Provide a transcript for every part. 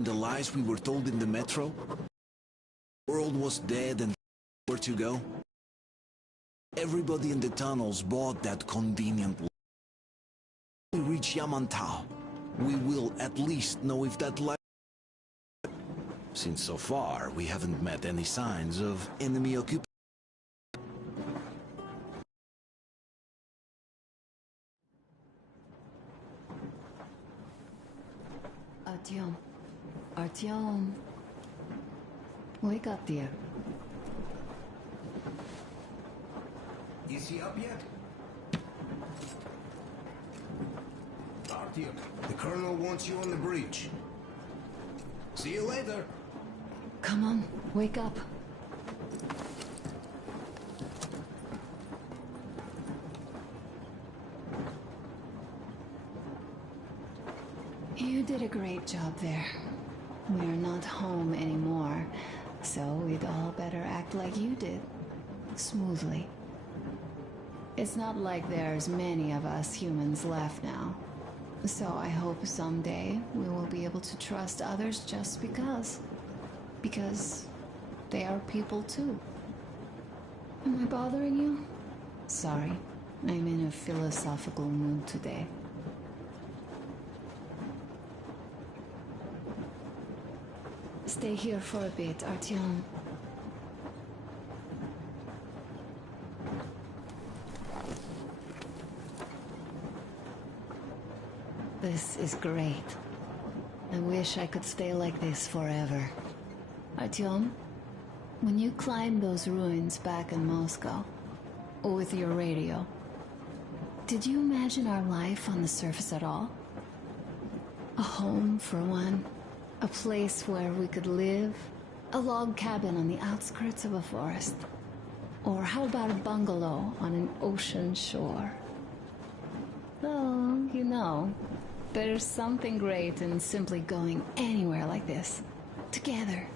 The lies we were told in the metro? The world was dead and where to go? Everybody in the tunnels bought that convenient lie. When we reach Yamantau, we will at least know if that lie... Since so far, we haven't met any signs of enemy occupation. Artyom. Artyom. Wake up, dear. Is he up yet? Artyom, the Colonel wants you on the breach. See you later. Come on, wake up. You did a great job there. We are not home anymore, so we'd all better act like you did. Smoothly. It's not like there's many of us humans left now. So I hope someday we will be able to trust others just because. Because they are people too. Am I bothering you? Sorry, I'm in a philosophical mood today. Stay here for a bit, Artyom. This is great. I wish I could stay like this forever. Artyom, when you climbed those ruins back in Moscow, with your radio, did you imagine our life on the surface at all? A home, for one. A place where we could live. A log cabin on the outskirts of a forest. Or how about a bungalow on an ocean shore? Oh, you know, there's something great in simply going anywhere like this. Together.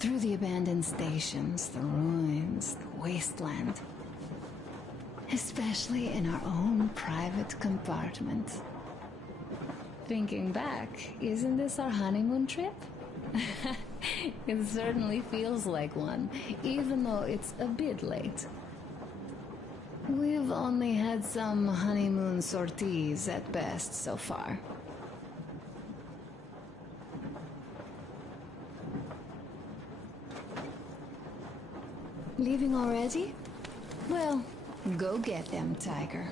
Through the abandoned stations, the ruins, the wasteland. Especially in our own private compartment. Thinking back, isn't this our honeymoon trip? It certainly feels like one, even though it's a bit late. We've only had some honeymoon sorties at best so far. Leaving already? Well, go get them, Tiger.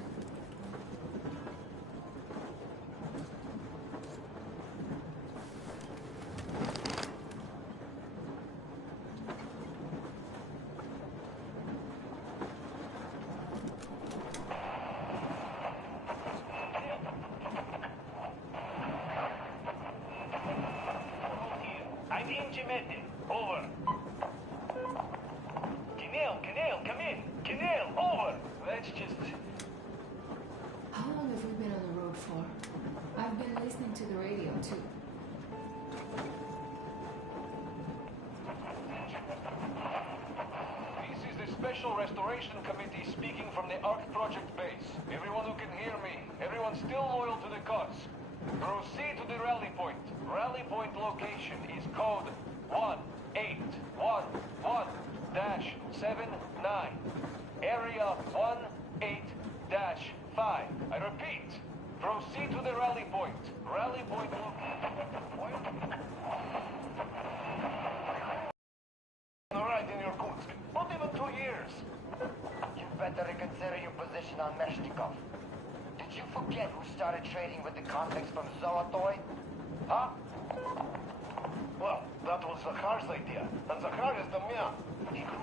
I'm Ingemetin. Over. Kinel, come in. Kinel, over. Let's just... How long have we been on the road for? I've been listening to the radio, too. This is the Special Restoration Committee speaking from the ARC Project base. Everyone who can hear me, everyone still loyal to the cause. Proceed to the rally point. Rally point location is code 1811-79. Area 18-5. I repeat, proceed to the rally point. Rally point Alright in your goods. Not even 2 years. You better reconsider your position on Meshnikov. Did you forget who started trading with the convicts from Zolotoy? Huh? Well, that was Zakhar's idea. And Zakhar is the man. He grew...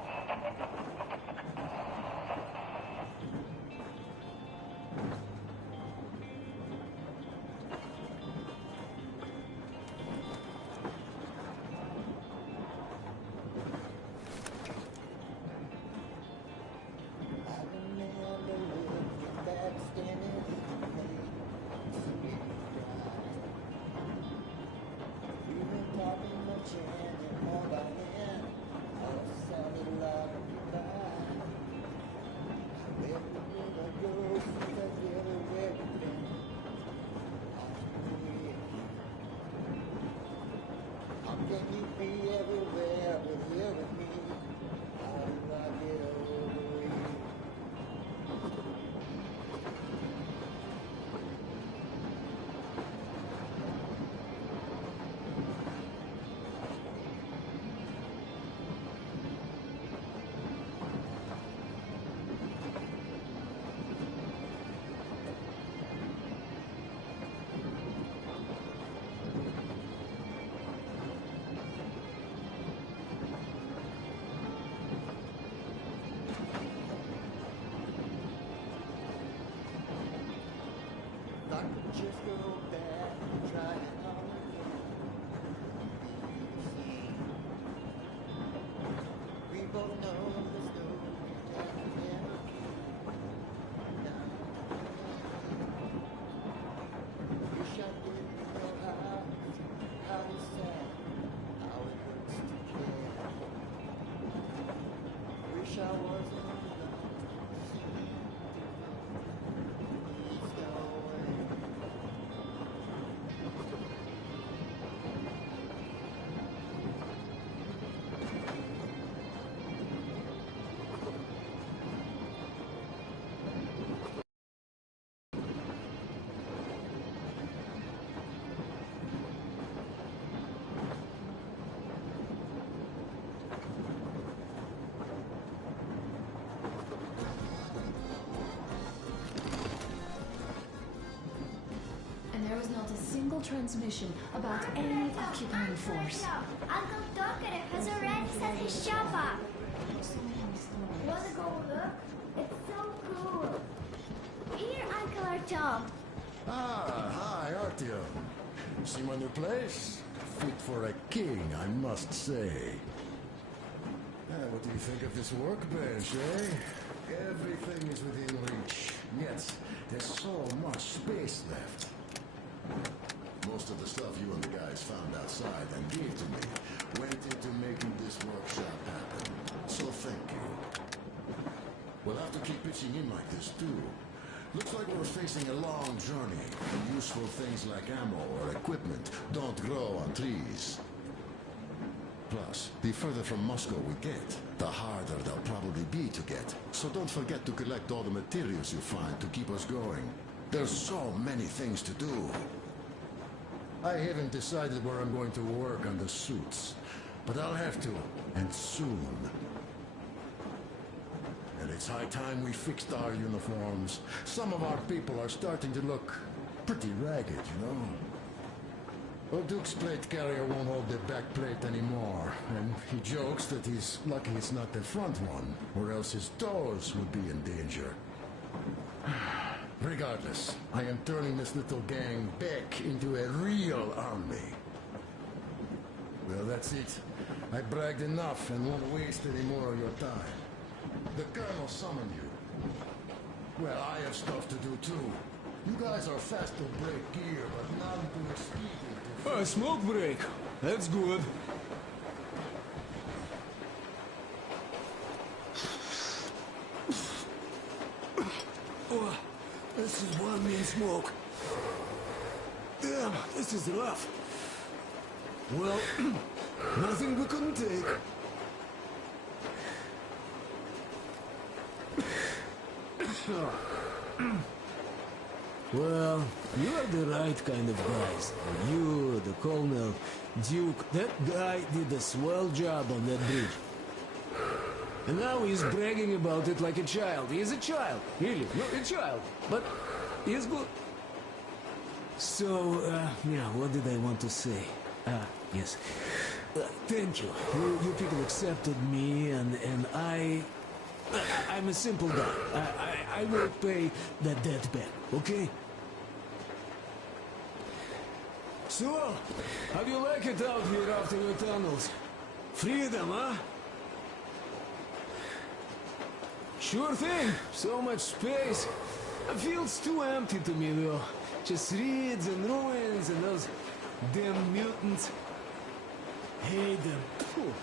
Can you be everywhere but here with me? How do I get over you? If I could just go back and try it all again. You see, we both know the story that we never came down. Wish I didn't know how we sat, how it hurts to care. Wish I wasn't alone. Please go away. And there was not a single transmission about any occupying force. Uncle Doctor has already set his shop up. Wanna go look? It's so cool. Here, Uncle Artyom. Ah, hi, Artyom. See my new place? Fit for a king, I must say. What do you think of this workbench, eh? Everything is within reach, yet there's so much space left. Most of the stuff you and the guys found outside and gave to me went into making this workshop happen. So thank you. We'll have to keep pitching in like this too. Looks like we're facing a long journey. Useful things like ammo or equipment don't grow on trees. Plus, the further from Moscow we get, the harder they'll probably be to get. So don't forget to collect all the materials you find to keep us going. There's so many things to do. I haven't decided where I'm going to work on the suits, but I'll have to, and soon. And it's high time we fixed our uniforms. Some of our people are starting to look pretty ragged, you know? Well, Duke's plate carrier won't hold the back plate anymore, and he jokes that he's lucky it's not the front one, or else his toes would be in danger. Regardless, I am turning this little gang back into a real army. Well, that's it. I bragged enough and won't waste any more of your time. The Colonel summoned you. Well, I have stuff to do too. You guys are fast to break gear, but not to exceed it. A smoke break. That's good. Oh, this is one mean smoke. Damn, this is rough. Well, nothing we couldn't take. Well, you are the right kind of guys. You, the Colonel, Duke, that guy did a swell job on that bridge. And now he's bragging about it like a child. He is a child, really, no, a child. But he is good. So, yeah, what did I want to say? Yes. Thank you. You people accepted me, and I'm a simple guy. I will pay that debt back, okay? So, how do you like it out here after your tunnels? Freedom, huh? Sure thing. So much space. It feels too empty to me, though. Just reeds and ruins and those damn mutants. Hate them. Phew.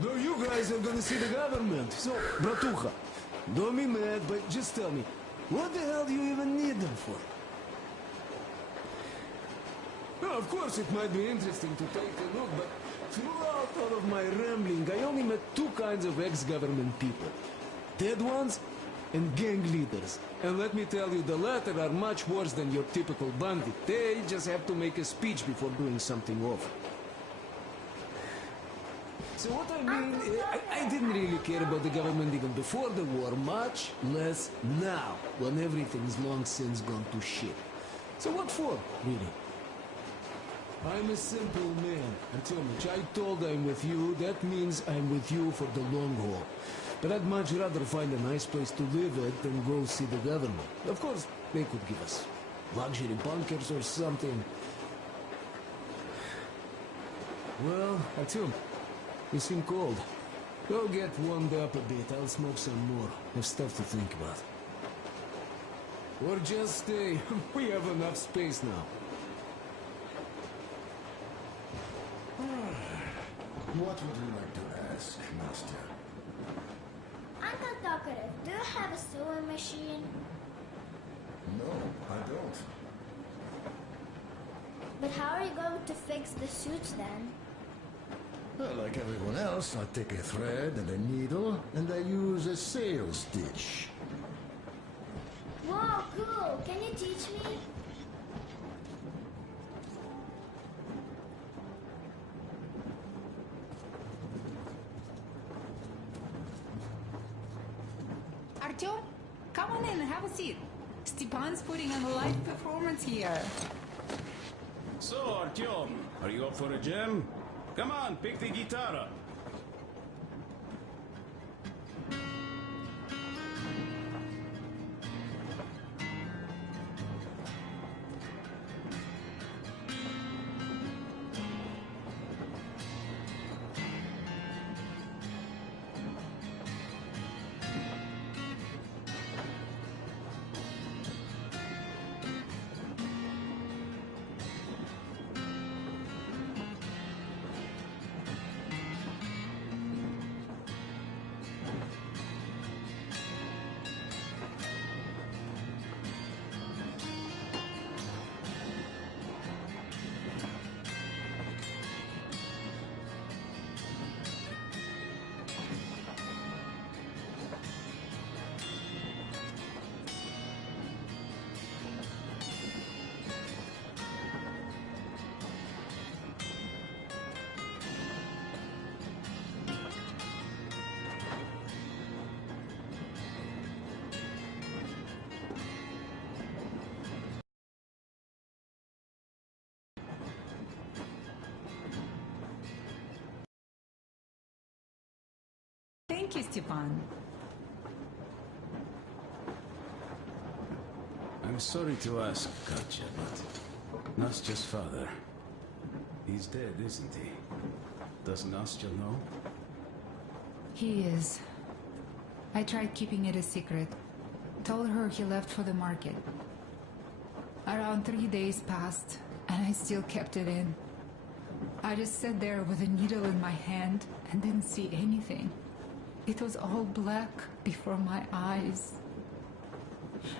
No, you guys are gonna see the government. So, Bratucha, don't be mad, but just tell me, what the hell do you even need them for? Of course, it might be interesting to take a look, but throughout all of my rambling, I only met two kinds of ex-government people. Dead ones and gang leaders. And let me tell you, the latter are much worse than your typical bandit. They just have to make a speech before doing something awful. So what I mean, I didn't really care about the government even before the war, much less now, when everything's long since gone to shit. So what for, really? I'm a simple man, Artyomich. I told I'm with you, that means I'm with you for the long haul. But I'd much rather find a nice place to live at than go see the government. Of course, they could give us luxury bunkers or something. Well, Artyom, you seem cold. Go get warmed up a bit, I'll smoke some more. Have stuff to think about. Or just stay. We have enough space now. What would you like to ask, Master? Uncle Tokarev, do you have a sewing machine? No, I don't. But how are you going to fix the suits then? Well, like everyone else, I take a thread and a needle, and I use a sales stitch. Whoa, cool! Can you teach me? Artyom, come on in and have a seat. Stepan's putting on a live performance here. So, Artyom, are you up for a jam? Come on, pick the guitar up. Thank you, Stepan. I'm sorry to ask, Katya, but Nastya's father, he's dead, isn't he? Does Nastya know? He is. I tried keeping it a secret. Told her he left for the market. Around 3 days passed, and I still kept it in. I just sat there with a needle in my hand and didn't see anything. It was all black before my eyes.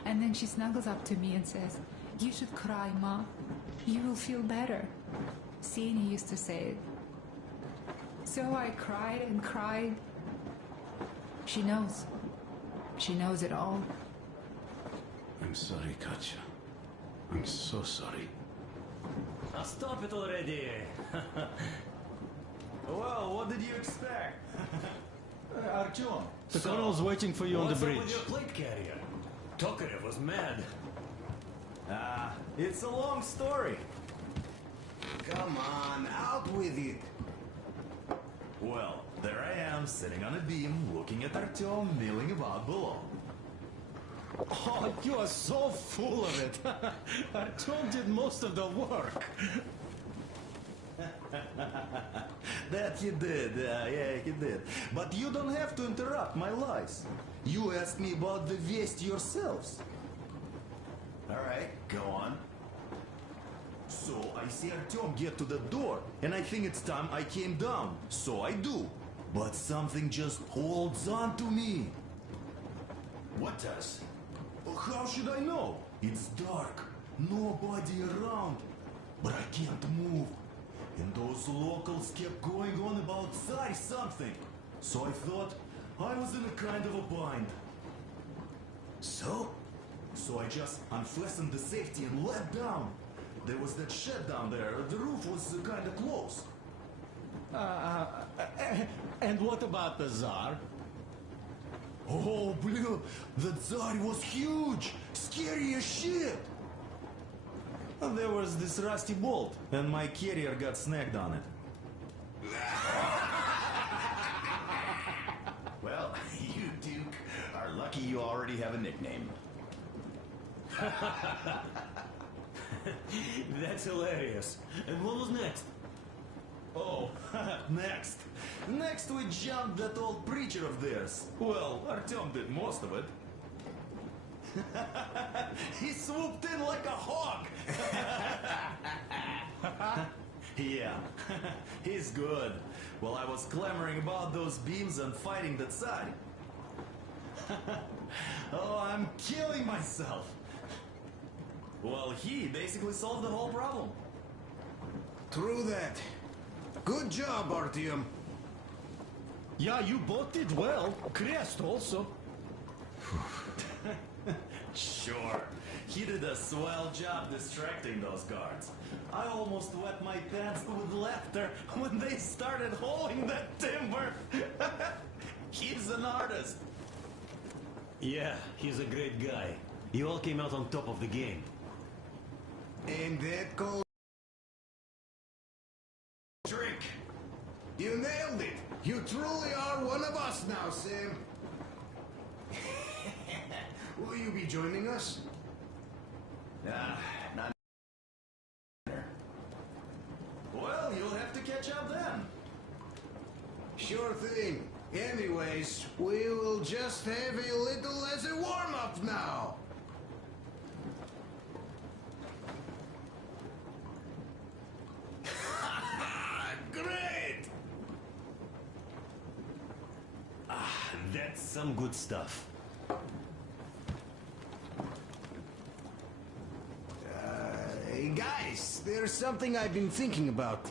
And then she snuggles up to me and says, "You should cry, Ma. You will feel better." Sieni used to say it. So I cried and cried. She knows. She knows it all. I'm sorry, Katya. I'm so sorry. Now stop it already! Well, what did you expect? Artyom, the colonel's waiting for you on the bridge. What's up with your plate carrier? Tokarev was mad. It's a long story. Come on, out with it. Well, there I am, sitting on a beam, looking at Artyom milling about below. Oh, you are so full of it. Artyom did most of the work. That he did, yeah, he did. But you don't have to interrupt my lies. You asked me about the Vest yourselves. Alright, go on. So I see Artyom get to the door, and I think it's time I came down. So I do. But something just holds on to me. What does? How should I know? It's dark. Nobody around. but I can't move. And those locals kept going on about Tsar something. So I thought I was in a kind of a bind. So I just unfastened the safety and let down. There was that shed down there. The roof was kind of closed. And what about the Tsar? Oh, blue, the Tsar was huge, scary as shit. And there was this rusty bolt, and my carrier got snagged on it. Well, you, Duke, are lucky you already have a nickname. That's hilarious. And what was next? Oh, next. Next we jumped that old preacher of theirs. Well, Artyom did most of it. He swooped in like a hawk. Yeah, he's good. While I was clamoring about those beams and fighting the Tsar. Oh, I'm killing myself. Well, he basically solved the whole problem. True that. Good job, Artyom. Yeah, you both did well. Crest also. Sure. He did a swell job distracting those guards. I almost wet my pants with laughter when they started hauling that timber. He's an artist. Yeah, he's a great guy. You all came out on top of the game. And that goes... Drink. You nailed it. You truly are one of us now, Sam. Will you be joining us? Not. Well, you'll have to catch up then. Sure thing. Anyways, we will just have a little as a warm-up now. Great! That's some good stuff. Hey guys, there's something I've been thinking about.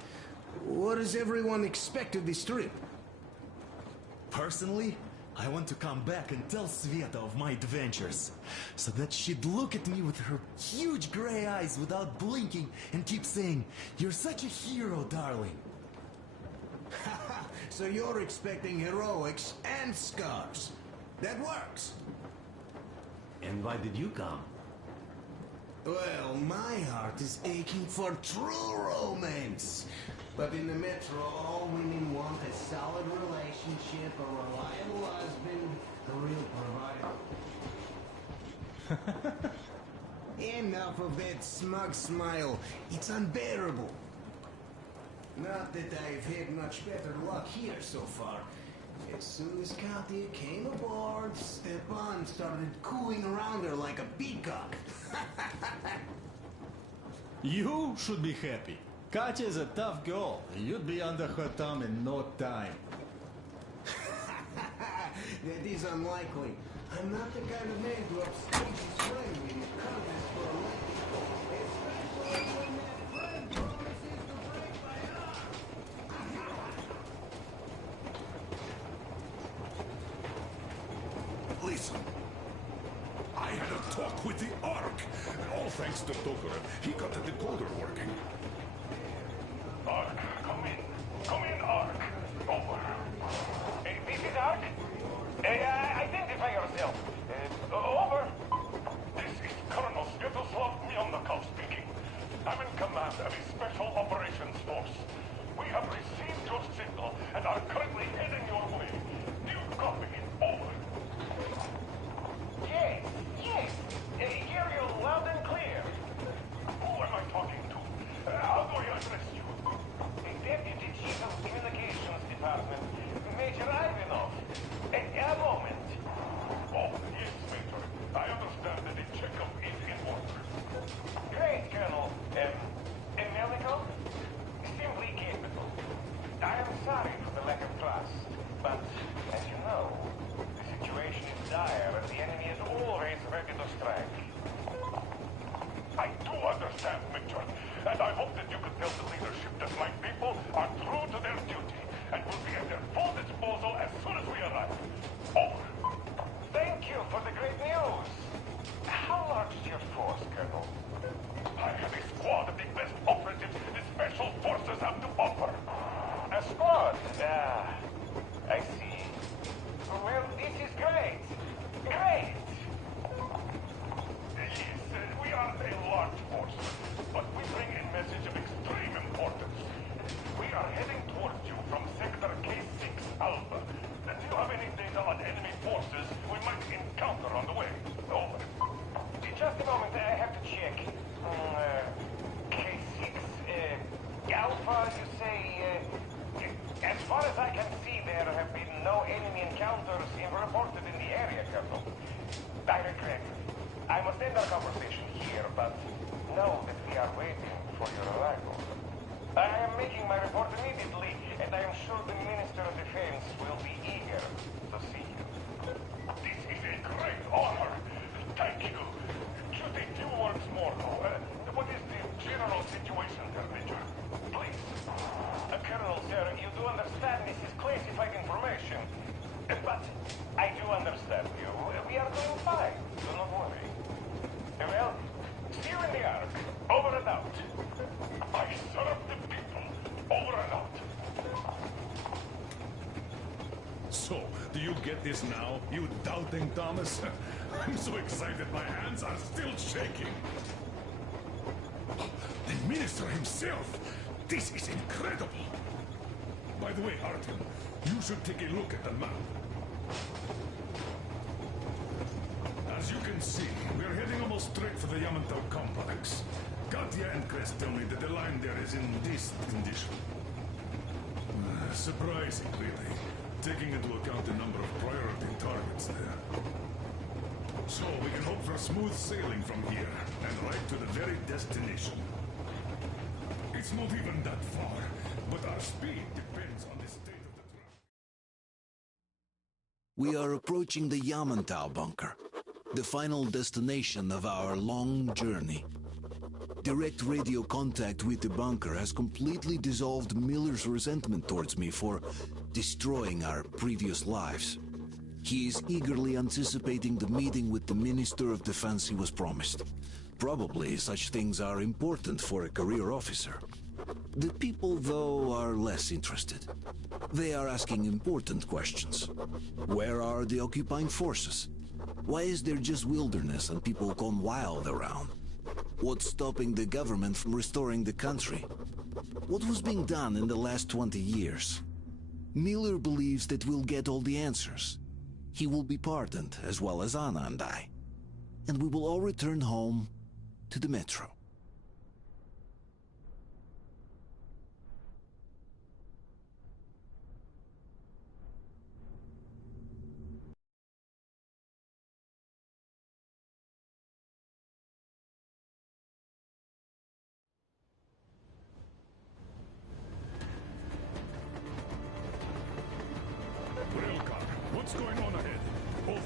What does everyone expect of this trip? Personally, I want to come back and tell Sveta of my adventures, so that she'd look at me with her huge gray eyes without blinking and keep saying, "You're such a hero, darling." So you're expecting heroics and scars. That works. And why did you come? Well, my heart is aching for true romance. But in the Metro, all women want a solid relationship, a reliable husband, a real provider. Enough of that smug smile. It's unbearable. Not that I've had much better luck here so far. As soon as Katya came aboard, Stepan started cooing around her like a peacock. You should be happy. Katya is a tough girl. You'd be under her thumb in no time. That is unlikely. I'm not the kind of man to upstage his friend when he comes for a lady. Especially when that friend promises to break my arm. Listen. I had a talk with the Ark. All thanks to Tokarev. He got the decoder working. Ark, come in. Come in, Ark. Over. This is Ark? Identify yourself. Over. This is Colonel Sviatoslav Myonnikov speaking. I'm in command of a special operations force. We have received your signal and are currently heading your way. Do you copy? Over. Yes. Hear you loud and clear. Who am I talking to? How do I address you? Deputy Chief of Communications. are waiting for your arrival. I am making my report immediately, and I am sure the Minister of Defense will be eager to see you. This is a great honor. Thank you. Just a few words more, though. What is the general situation there, Major? Please. Colonel, sir, you do understand this is classified information. But I do understand you. We are doing fine. Do not worry. Well, see you in the Ark. Over and out. I serve the people. Over and out. So, do you get this now, you doubting Thomas? I'm so excited my hands are still shaking. The minister himself! This is incredible! By the way, Artyom, you should take a look at the map. As you can see, we're heading almost straight for the Yamantau complex. Katya and Crest tell me that the line there is in this condition. Surprising, really, taking into account the number of priority targets there. So we can hope for smooth sailing from here, and right to the very destination. It's not even that far, but our speed depends on the state of the track. We are approaching the Yamantau bunker, the final destination of our long journey. Direct radio contact with the bunker has completely dissolved Miller's resentment towards me for destroying our previous lives. He is eagerly anticipating the meeting with the Minister of Defense he was promised. Probably such things are important for a career officer. The people, though, are less interested. They are asking important questions. Where are the occupying forces? Why is there just wilderness and people gone wild around? What's stopping the government from restoring the country? What was being done in the last 20 years? Miller believes that we'll get all the answers. He will be pardoned, as well as Anna and I. And we will all return home to the Metro. Railcar, what's going on ahead? Over.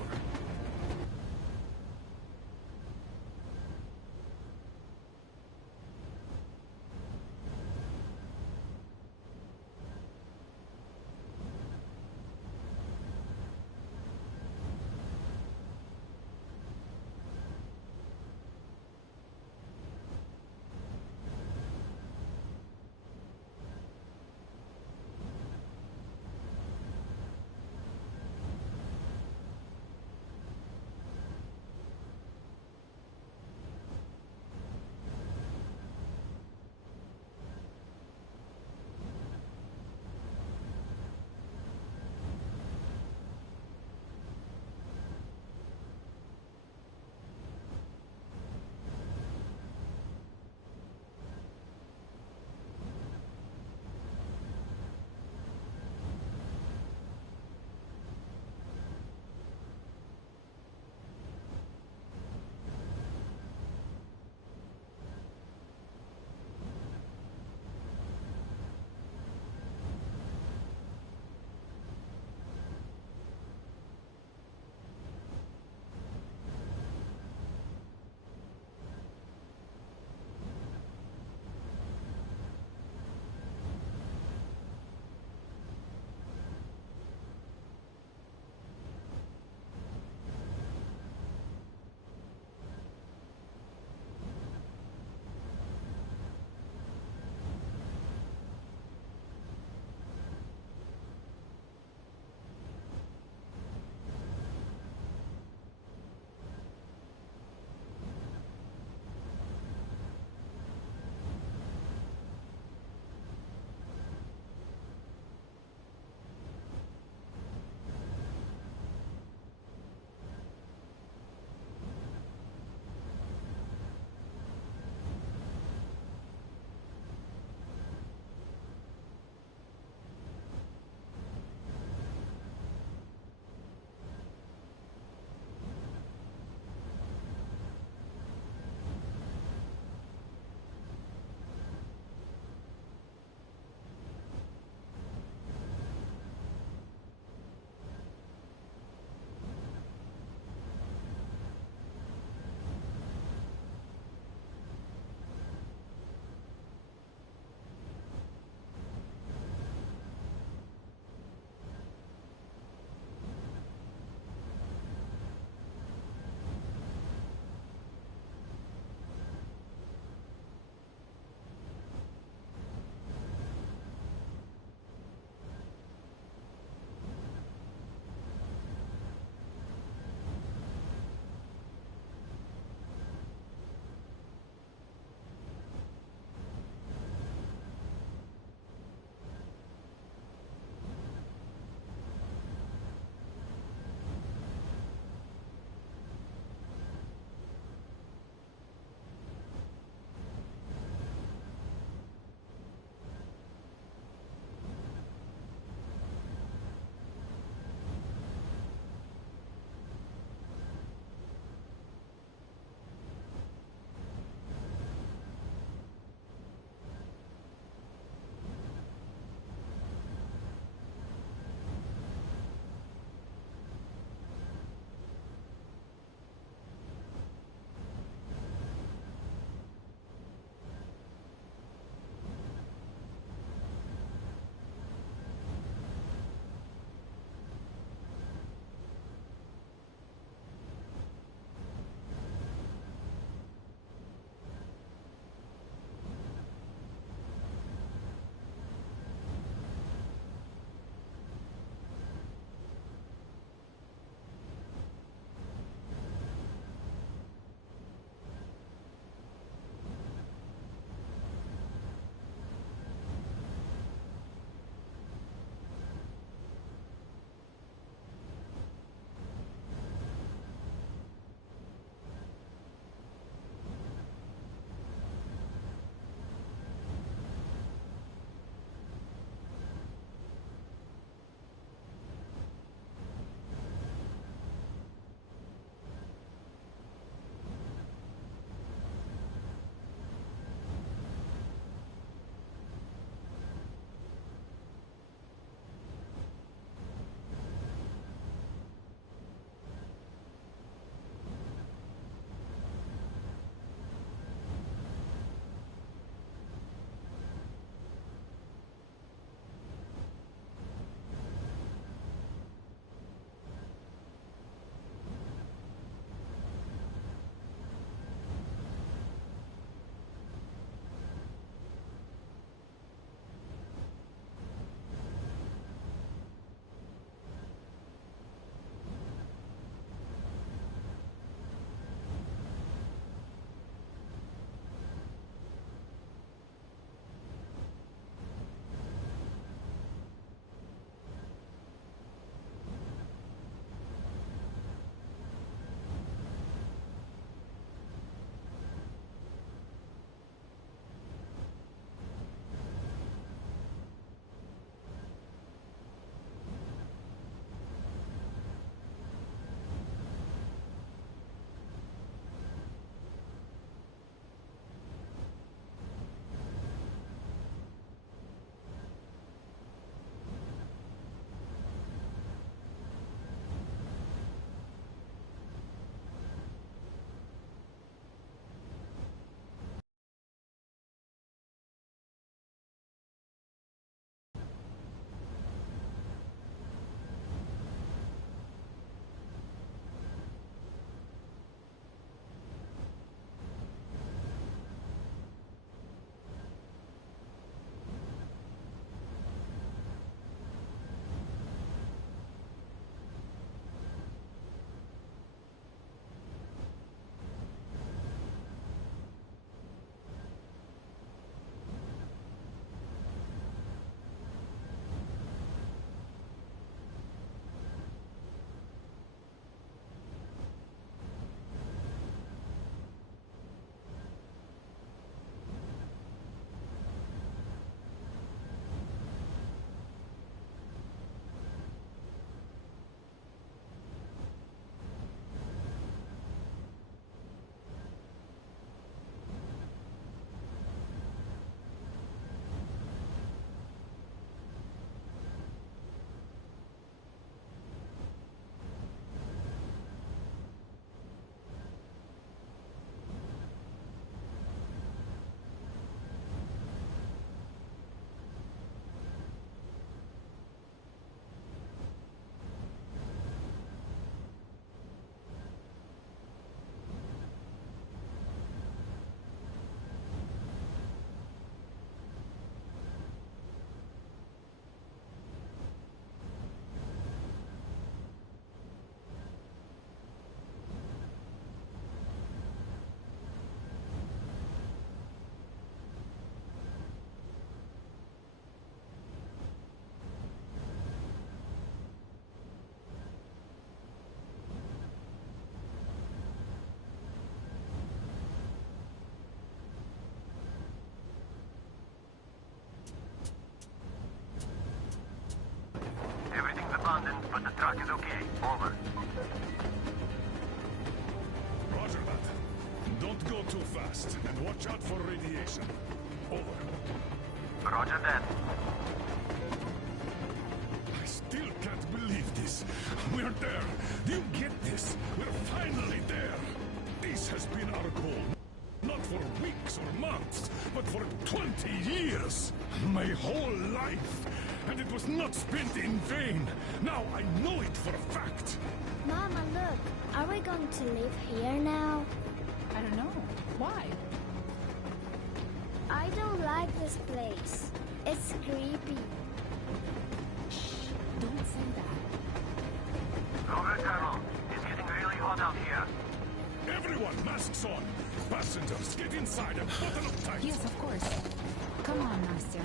Not too fast, and watch out for radiation. Over. Roger that. I still can't believe this. We're there. Do you get this? We're finally there. This has been our goal. Not for weeks or months, but for 20 years. My whole life. And it was not spent in vain. Now I know it for a fact. Mama, look. Are we going to live here now? I don't know. Why? I don't like this place. It's creepy. Shh. Don't say that. Over, Colonel. It's getting really hot out here. Everyone, masks on. Passengers, get inside and button up tight. Yes, of course. Come on, Nastya.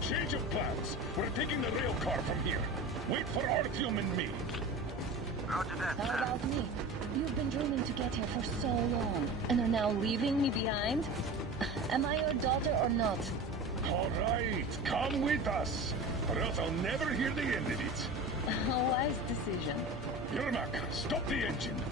Change of plans. We're taking the rail car from here. Wait for Artyom and me. Roger that, How sir. about me? You've been dreaming to get here for so long, and are now leaving me behind? Am I your daughter or not? All right, come with us, or else I'll never hear the end of it. A wise decision. Yermak, stop the engine.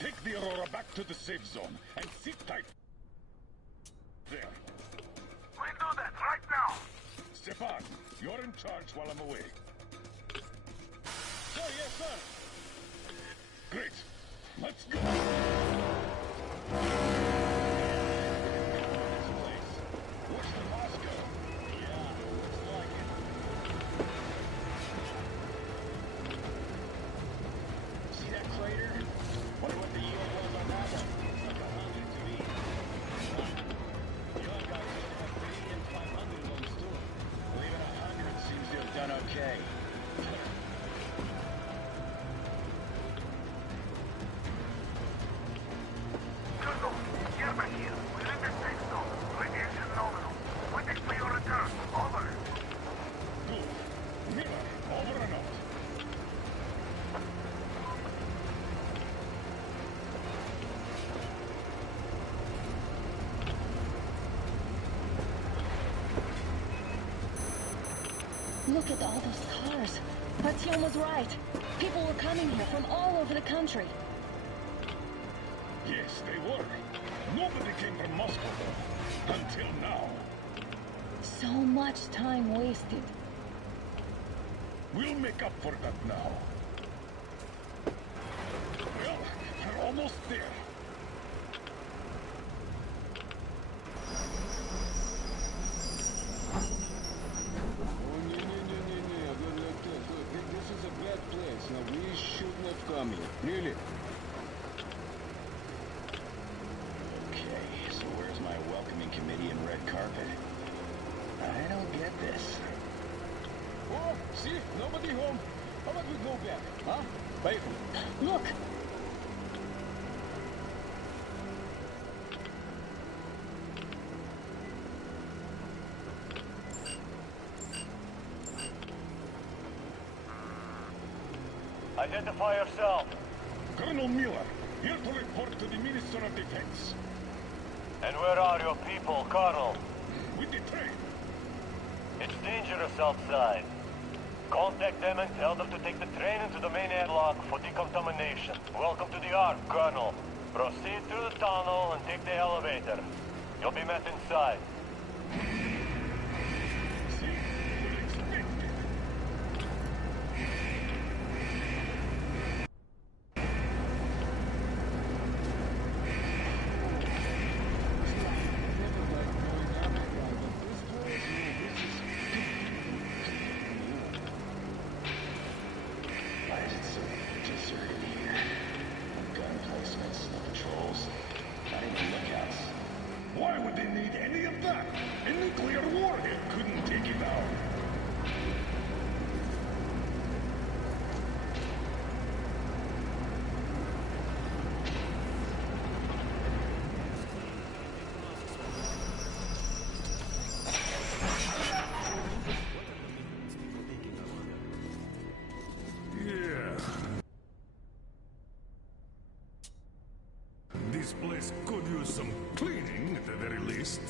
Take the Aurora back to the safe zone and sit tight. There. We do that right now. Stepan, you're in charge while I'm away. Sir, yes, sir. Great. Let's go. This place. Where's the Moscow? Yeah, looks like it. See that crater? Wonder what the yield was on that one. It's like 100 to me. The other guys only have 3 and 500 ones too. Leaving 100 seems to have done okay. Colonel, Yermak here. We're in the safe zone. Radiation nominal. Waiting for your return. Over. Good. Miller, over and out. Look at all those cars. Artyom was right. People were coming here from all over the country. Yes, they were. Nobody came from Moscow, though. Until now. So much time wasted. We'll make up for that now. Well, we're almost there. This is a bad place. Now, we shouldn't have come here. Really? Okay, so where's my welcoming committee and red carpet? I don't get this. Oh, see? Nobody home. How about we go back, huh? Wait. Look! Identify yourself. Colonel Miller, here to report to the Minister of Defense. And where are your people, Colonel? With the train. It's dangerous outside. Contact them and tell them to take the train into the main airlock for decontamination. Welcome to the Ark, Colonel. Proceed through the tunnel and take the elevator. You'll be met inside. Why is it so deserted here? No gun placements, no patrols, not even lookouts. Why would they need any of that? This place could use some cleaning at the very least.